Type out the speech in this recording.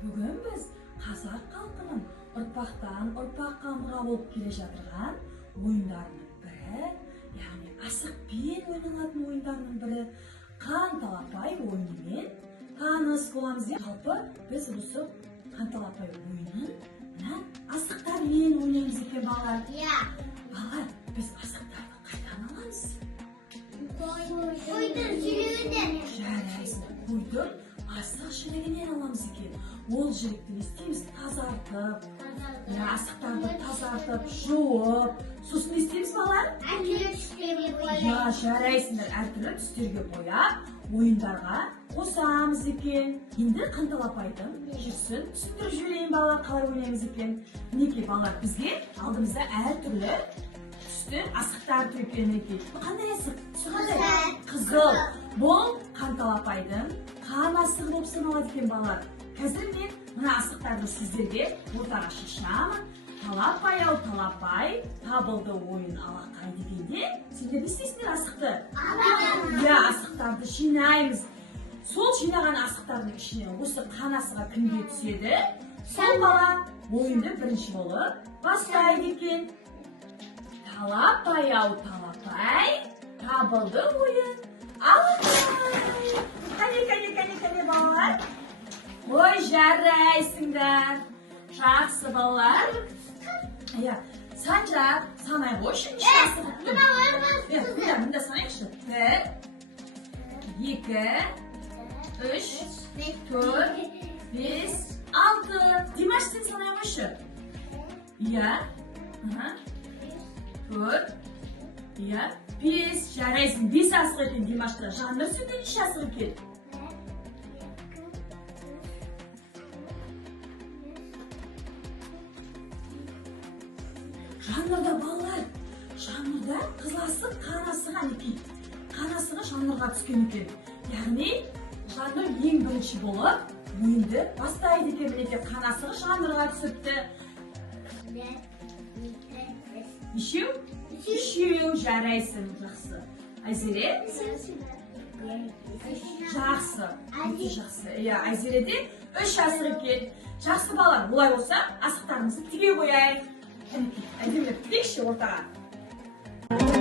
Бүгін біз қазақ халқының ұрпақтан-ұрпаққа мұра болып келе жатырған ойындарының бірі, яғни асықпен ойналатын ойындарының бірі қан талапай ойынымен таныс боламыз. Жалпы біз осы қан талапай ойынын асықтармен ойнаймыз екен балалар. Балалар, біз асықтарды қайдан аламыз? Қойдың жүрегінен. Жарайсың, қойдың асық жүрегінен аламыз екен. Ол жүректі не істейміз? Тазартып, асықтарды тазартып, жуып, сосын не істейміз балалар? Әртүрлі түстерге бояп. Жарайсыңдар, әртүрлі түстерге бояп, ойындарға қосамыз екен. Енді қан талапайдың жүрсін түсіндіріп жіберейін балалар, қалай ойнаймыз екен. Мінекей балалар, бізге алдымызда әртүрлі түсті асықтар тұр екен. Бұл қандай асық? Қандай? Қызыл. Бұл қан талапайдың қан асығы болып саналады екен балалар. Қазір мен мына асықтарды сіздерге ортаға шашамын. Талапай-ау талапай, табылды ойын алақай дегенде, сендер не істейсіңдер асықты? Асықтарды жинаймыз. Сол жинаған асықтардың ішінен осы қан асығы кімге түседі? Сол бала ойынды бірінші болып бастайды екен. Талапай-ау талапай, табылды ойын алақай. Кәне балалар. Ой, жарайсыңдар. Жақсы балалар. Санжар, санай қойшы. Мына бармыз. Мында санайықшы. 1, 2, 3, 4, 5, 6. Димаш, сен санай қойшы. 4, 5. Жарайсың, 5 асық екен Димашта. Жаныр сөйте неше асық екен? Жанырда балалар, жанырда қызыл асық қан асығы әнекей. Қан асығы жанырға түскен екен. Яғни жаныр ең бірінші болып ойынды бастайды екен. Мінекей қан асығы жанырға түсіпті. Үшеу? Үшеу, жарайсың, жақсы. Айзере? Жақсы, өте жақсы. Айзереде 3 асық екен. Жақсы балалар, олай болса асықтарымызды тіге қояйық. Әдемілеп тікейікші ортаға.